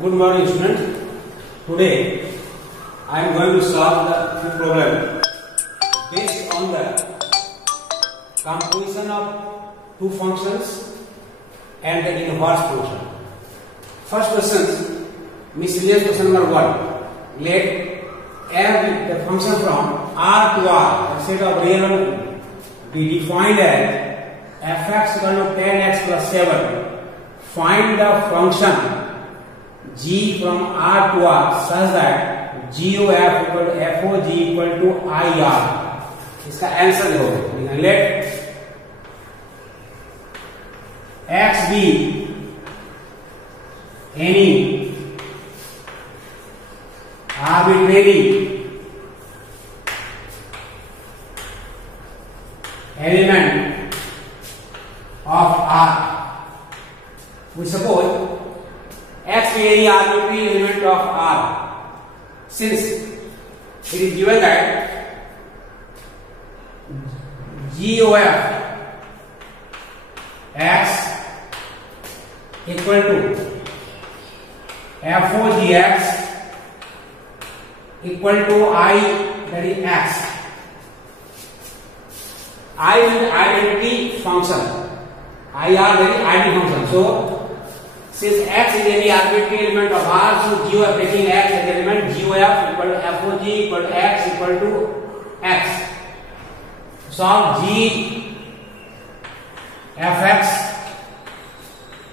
Good morning, students. Today I am going to solve the few problem based on the composition of two functions and the inverse function. First question, miscellaneous question number 1. Let f the function from R to R, the set of real number, be defined as fx equal to 10x plus 7. Find the function g from R to R such that GOF equal to FOG equal to IR. इसका answer होगा let x be any arbitrary element of R. We suppose x be any arbitrary element of R. Since it is given that GOF x equal to FOGX equal to I, that is x. I is identity function. IR that is identity function. So since x is any arbitrary element of R, so GOF taking x as element, GOF equal to FOG equal to x equal to x. Solve G fx,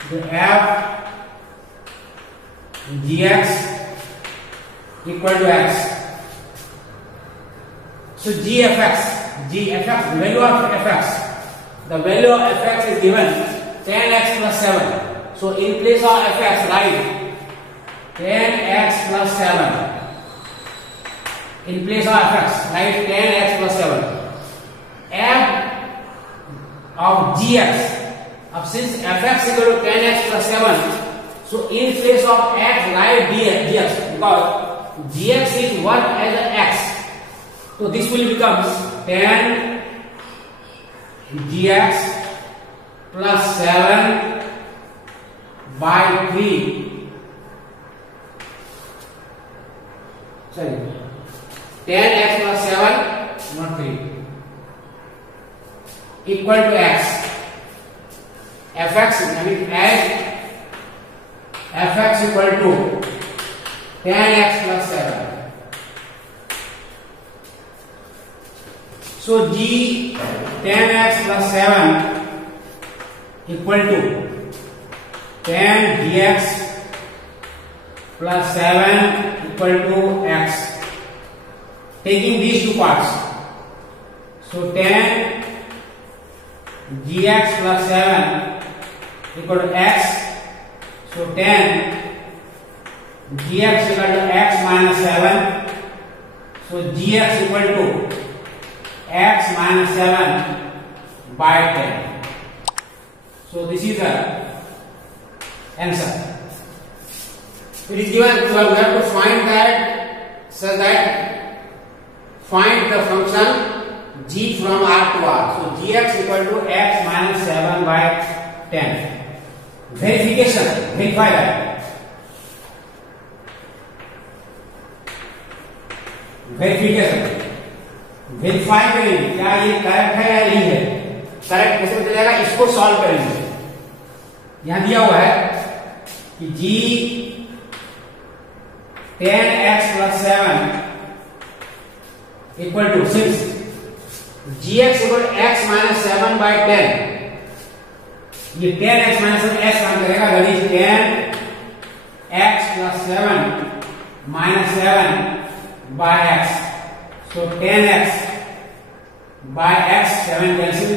the f gx equal to x. So gfx, the value of fx, the value of fx is given 10x plus 7. So in place of fx, write 10x plus 7. In place of fx, write 10x plus 7. F of gx. Since fx equal to 10x plus 7, so in place of x, write dx because gx is work as an x. So this will become 10 gx plus 7 by 3. Sorry, 10x plus 7, not 3, equal to x. Fx, I mean as fx equal to 10x plus 7. So g 10x plus 7 equal to 10 dx plus 7 equal to x. Taking these two parts, so 10 gx plus 7 equal to x. So 10 gx equal to x minus 7. So gx equal to x minus 7 by 10. So this is the answer. It is given, so we have to find that, so that find the function g from R to R. So gx equal to x minus 7 by 10. Verification, verify that. Verification, verify करेंगे क्या ये correct है या नहीं है. Correct कैसे पता चलेगा, इसको सॉल्व करेंगे. यहां दिया हुआ है कि g 10x plus 7 equal to, since gx equal to x minus 7 by 10, ये 10x minus 7 x काम करेगा, that is 10x plus 7 minus 7 by x. So 10x by x, 7 cancel.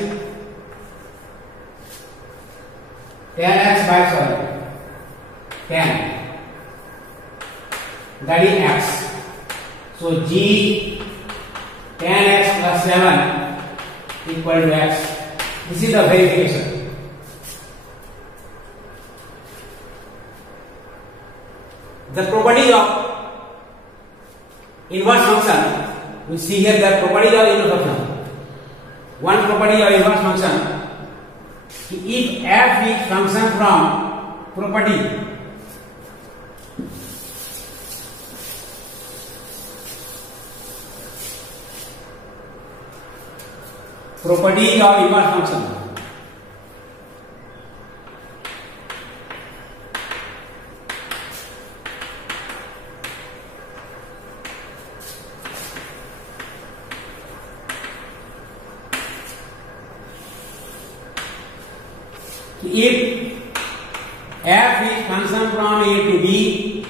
10x by 10, that is x. So g 10x plus 7 equal to x. This is the verification. The property of inverse function, we see here the property of inverse function. One property of inverse function, if f is function from property properties of inverse function. If f is function from A to B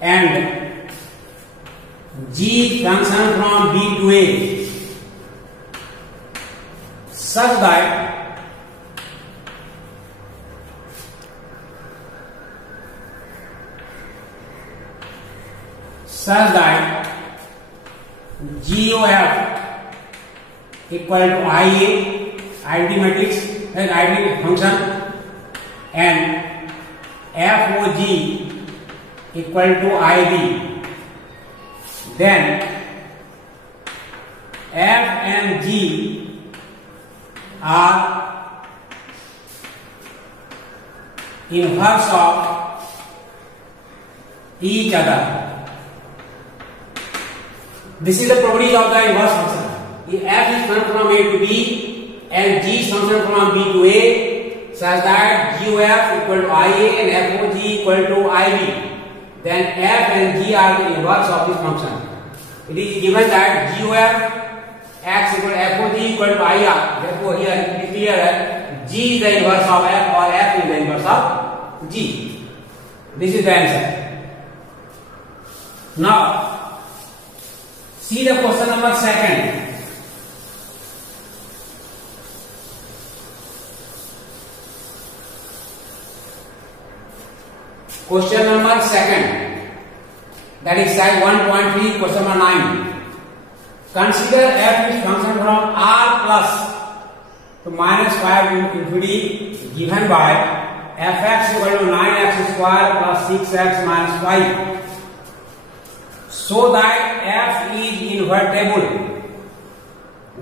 and g is function from B to A, such that GOF equal to IA, identity matrix, an identity function, and FOG equal to IB, then F and G are inverse of each other. This is the property of the inverse function. If F is function from A to B and G is function from B to A, such that GOF equal to IA and FOG equal to IB, then F and G are the inverse of this function. It is given that GOF X equal to FOG equal to IR. Therefore, here it is clear that G is the inverse of F or F is the inverse of G. This is the answer. Now, see the question number 2. Question number 2, that is side 1.3, question number 9. Consider f is function from R plus to minus 5 infinity given by fx equal to 9x square plus 6x minus 5, so that f is invertible.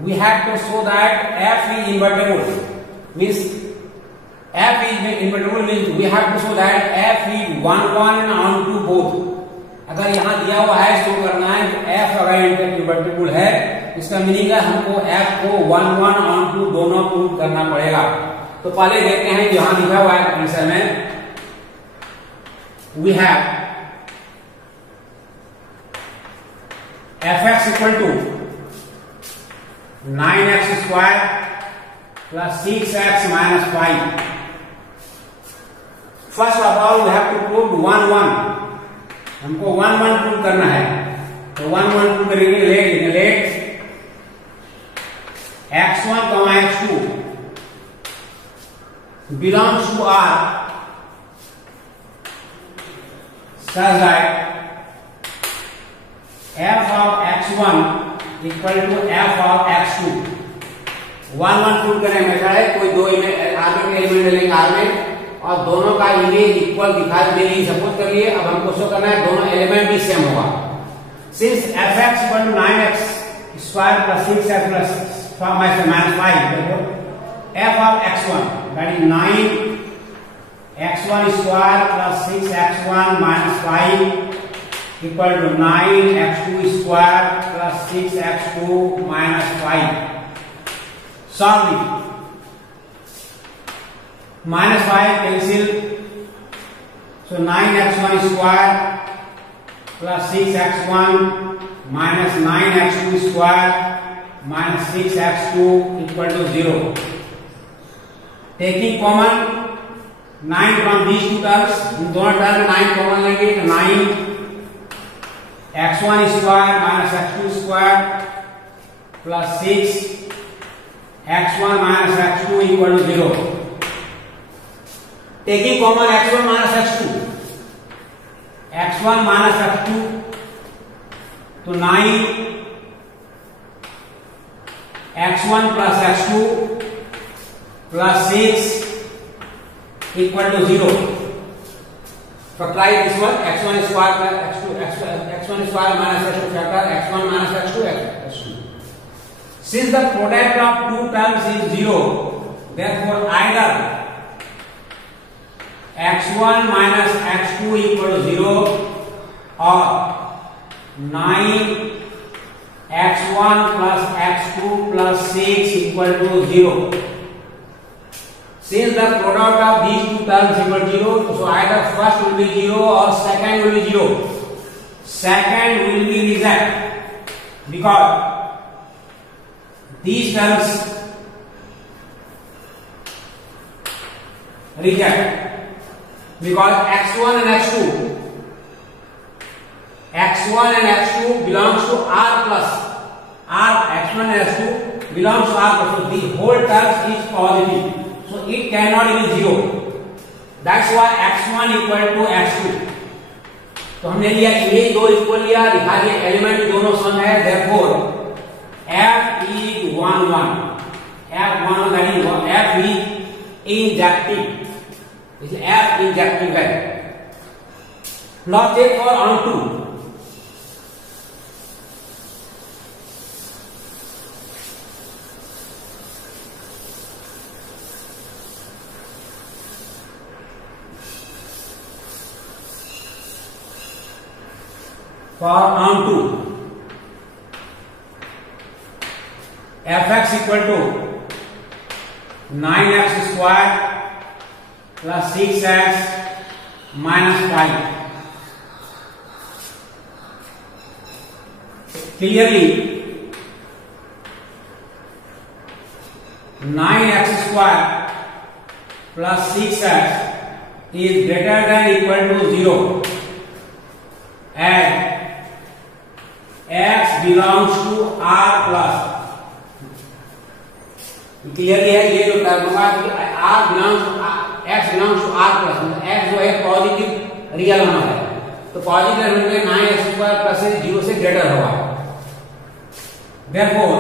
We have to show that f is invertible. Means f is invertible means we have to show that f is 1 onto both. अगर यहाँ दिया हुआ है show करना है कि f अगर invertible है, इसका मीनिंग है हमको f को 1 onto दोनों प्रूव करना पड़ेगा. तो पहले देखते हैं कि यहाँ लिखा हुआ है आंसर में. We have fx equal to 9x square plus 6x minus 5. First of all, we have to prove 1 हमको 1 प्रूव करना है. तो 1 प्रूव करेंगे. Let x1, x2 belongs to R such that f of x1 equal to f of x2. 1 prove करने में है कोई दो आर्बिट्ररी एलिमेंट लेंगे R में और दोनों का इमेज इक्वल दिखाई देगी. सपोज कर लिए. अब हमको शो करना है दोनों एलिमेंट भी सेम होगा. Since fx equal to 9x square plus 6x plus minus 5, therefore f of x1, that is 9x1 square plus 6x1 minus 5 equal to 9x2 square plus 6x2 minus 5. Solve it. Minus 5 cancel, so 9x1 square plus 6x1 minus 9x2 square minus 6x2 equal to 0. Taking common 9 from these two terms, in दोनों term 9 common लेंगे तो 9x1 square minus x2 square plus 6x1 minus x2 equal to 0. Taking common x1 minus x2, x1 minus x2 to 9 x1 plus x2 plus 6 equal to 0. Factor this one, x1 square plus x1 square minus x2 factor x1 minus x2 x2. Since the product of two terms is 0, therefore either x1 minus x2 equal to 0 or 9 x1 plus x2 plus 6 equal to 0. Since the product of these two terms equal to 0, so either first will be 0 or second will be 0. Second will be reject because these terms reject because x1 and x2 belongs to R plus R. X1 and x2 belongs to R plus, so the whole term is positive, so it cannot be 0. That's why x1 equal to x2. तो हमने लिया image दो equal लिया, लिखा दिया element दोनों सम है, therefore f is 1 1. f 1 that is f is injective. This is f injective है. Now check for onto. For onto fx equal to 9x square plus 6x minus 5. Clearly 9x square plus 6x is greater than equal to 0 and x belongs to R plus. Clearly है ये जो term होगा कि x belongs to R plus, x जो है positive real number है, तो positive number में 9x स्क्वायर प्लस 0 से ग्रेटर होगा. Therefore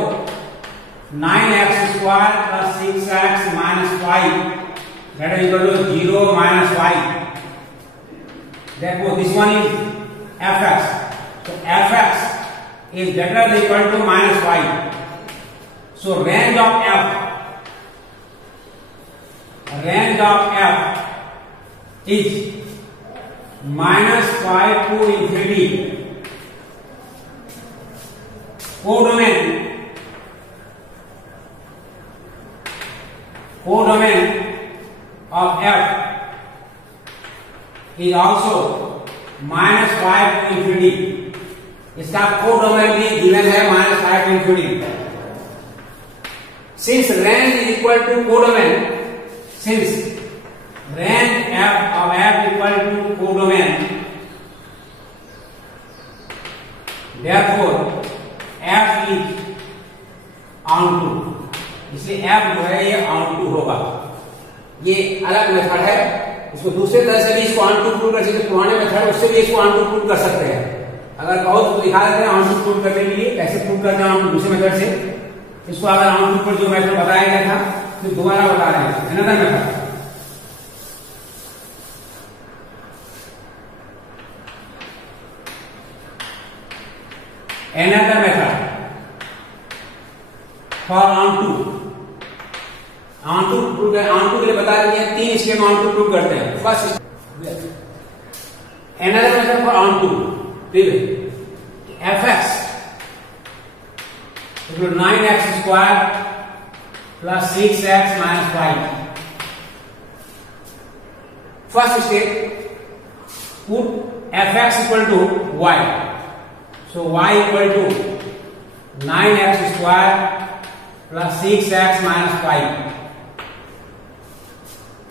9x square plus 6x minus 5 that is equal to 0 minus 5. Therefore this one is fx. So fx is greater than equal to minus 5. So range of f is minus 5 to infinity. Codomain of f is also minus 5 to infinity. इसका codomain भी given है minus 5 infinity. Since range is equal to codomain, since range of f equal to codomain, therefore f is onto. इसलिए f जो है ये onto होगा. ये अलग मेथड है, इसको दूसरे तरह से भी इसको onto प्रूव कर सकते हैं. पुराने मेथड उससे भी इसको onto प्रूव कर सकते हैं. अगर कहो तो दिखा देते हैं आउटपुट प्रूव करने के लिए कैसे प्रूव करते हैं दूसरे मेथड से. इसको अगर आउटपुट पर जो मेथड बताया गया था तो दोबारा बता रहे हैं. Another method for onto prove onto के लिए बता दिए 3 स्टेप में onto प्रूव करते हैं. First another method for onto fx equal to 9x square plus 6x minus 5. First step, put fx equal to y. So y equal to 9x square plus 6x minus 5.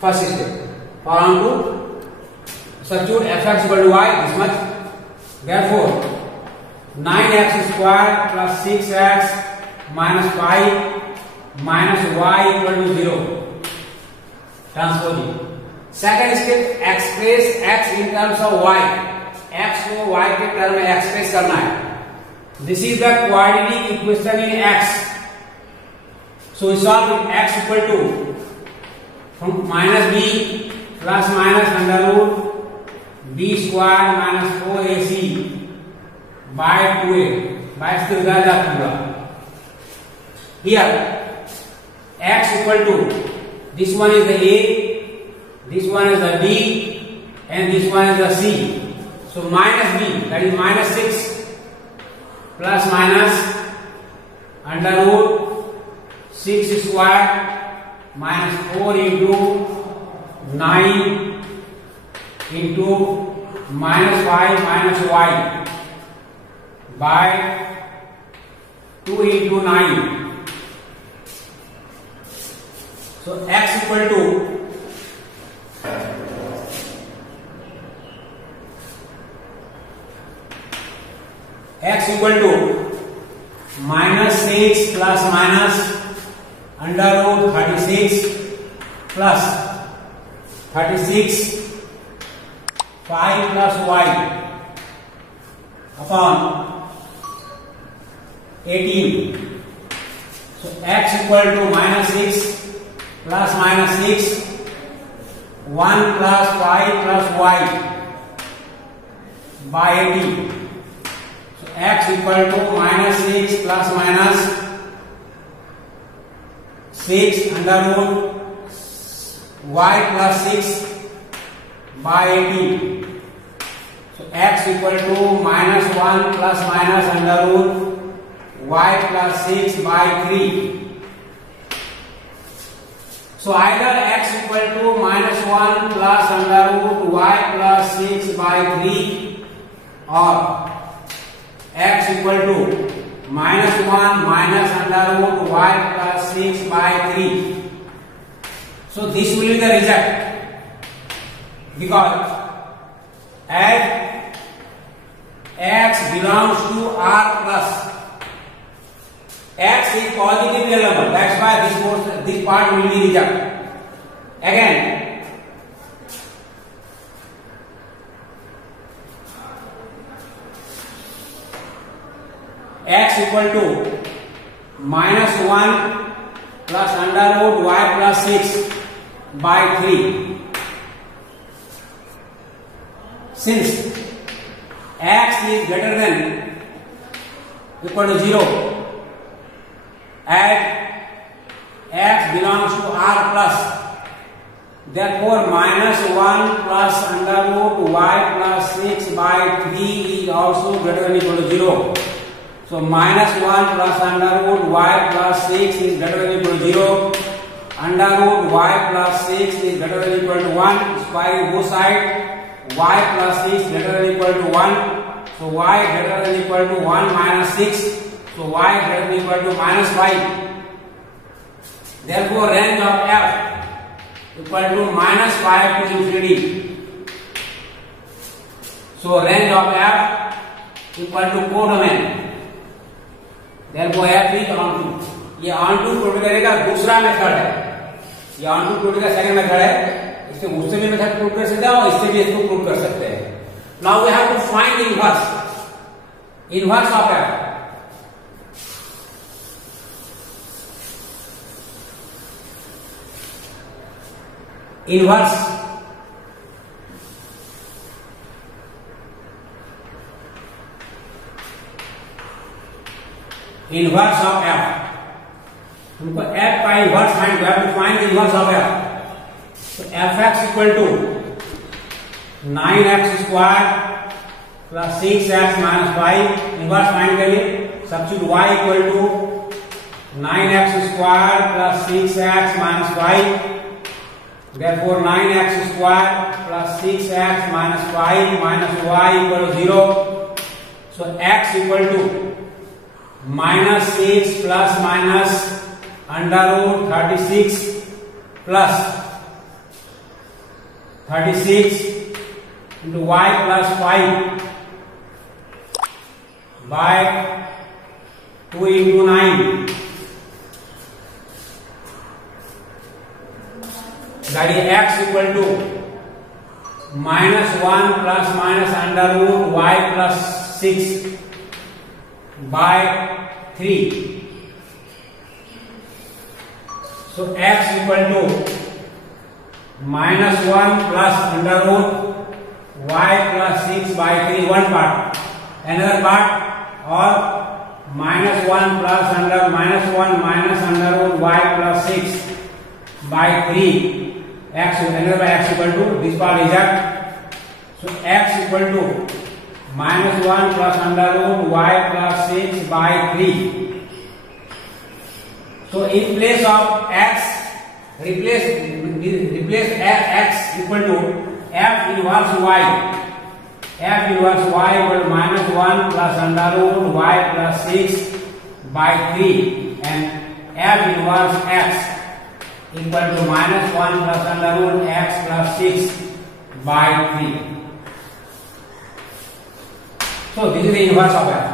First step. For onto substitute fx equal to y this much. Therefore 9x square plus 6x minus 5 minus y equal to 0. Transposing. Second step, express x in terms of y. x को y के term में express करना है. This is the quadratic equation in x. So we solve with x equal to from minus b plus minus under root b square minus 4ac by 2a by इसके उधर जाता हुआ. Here x equal to this one is the a, this one is the b, and this one is the c. So minus b, that is minus 6 plus minus under root 6 square minus 4 into 9 into minus 5 minus y by 2 into 9. So x equal to minus 6 plus minus under root 36 plus 36 5 plus y upon 18. So x equal to minus 6 plus minus 6 1 plus 5 plus y by 18. So x equal to minus 6 plus minus 6 under root y plus 6 by 18. So x equal to minus 1 plus minus under root y plus 6 by 3. So either x equal to minus 1 plus under root y plus 6 by 3 or x equal to minus 1 minus under root y plus 6 by 3. So this will be the result, because as x belongs to R plus, x is positive real number, that's why this part will be rejected. Again, x equal to minus 1 plus under root y plus 6 by 3. Since x is greater than equal to 0, and x belongs to R plus, therefore minus 1 plus under root y plus 6 by 3 is also greater than equal to 0. So minus 1 plus under root y plus 6 is greater than equal to 0. Under root y plus 6 is greater than equal to 1. Square both sides. Y plus 6 greater than equal to 1. So y greater than equal to 1 minus 6. So y greater than equal to minus 5. Therefore range of f equal to minus 5 to infinity. So range of f equal to codomain. Therefore f is onto. ये onto prove करेगा दूसरा method है. ये onto prove का second method है. इससे उससे भी मेथड प्रूव कर सकते हैं और इससे भी इसको प्रूव कर सकते हैं. Now we have to find inverse of f. Inverse of f. हमको f का inverse find, we have to find the inverse of f. So fx equal to 9x square plus 6x minus 5. Inverse find करिए. Substitute y equal to 9x square plus 6x minus 5. Therefore 9x square plus 6x minus 5 minus y equal to 0. So x equal to minus 6 plus minus under root 36 plus 36 into y plus 5 by 2 into 9. That is x equal to minus 1 plus minus under root y plus 6 by 3. So x equal to minus 1 plus under root y plus 6 by 3, one part. Another part, or minus 1 plus under minus 1 minus under root y plus 6 by 3. X, another by x equal to, this part is that. So x equal to minus 1 plus under root y plus 6 by 3. So in place of x, replace x equal to f inverse y. F inverse y equal to minus 1 plus under root y plus 6 by 3, and f inverse x equal to minus 1 plus under root x plus 6 by 3. So this is the inverse of f.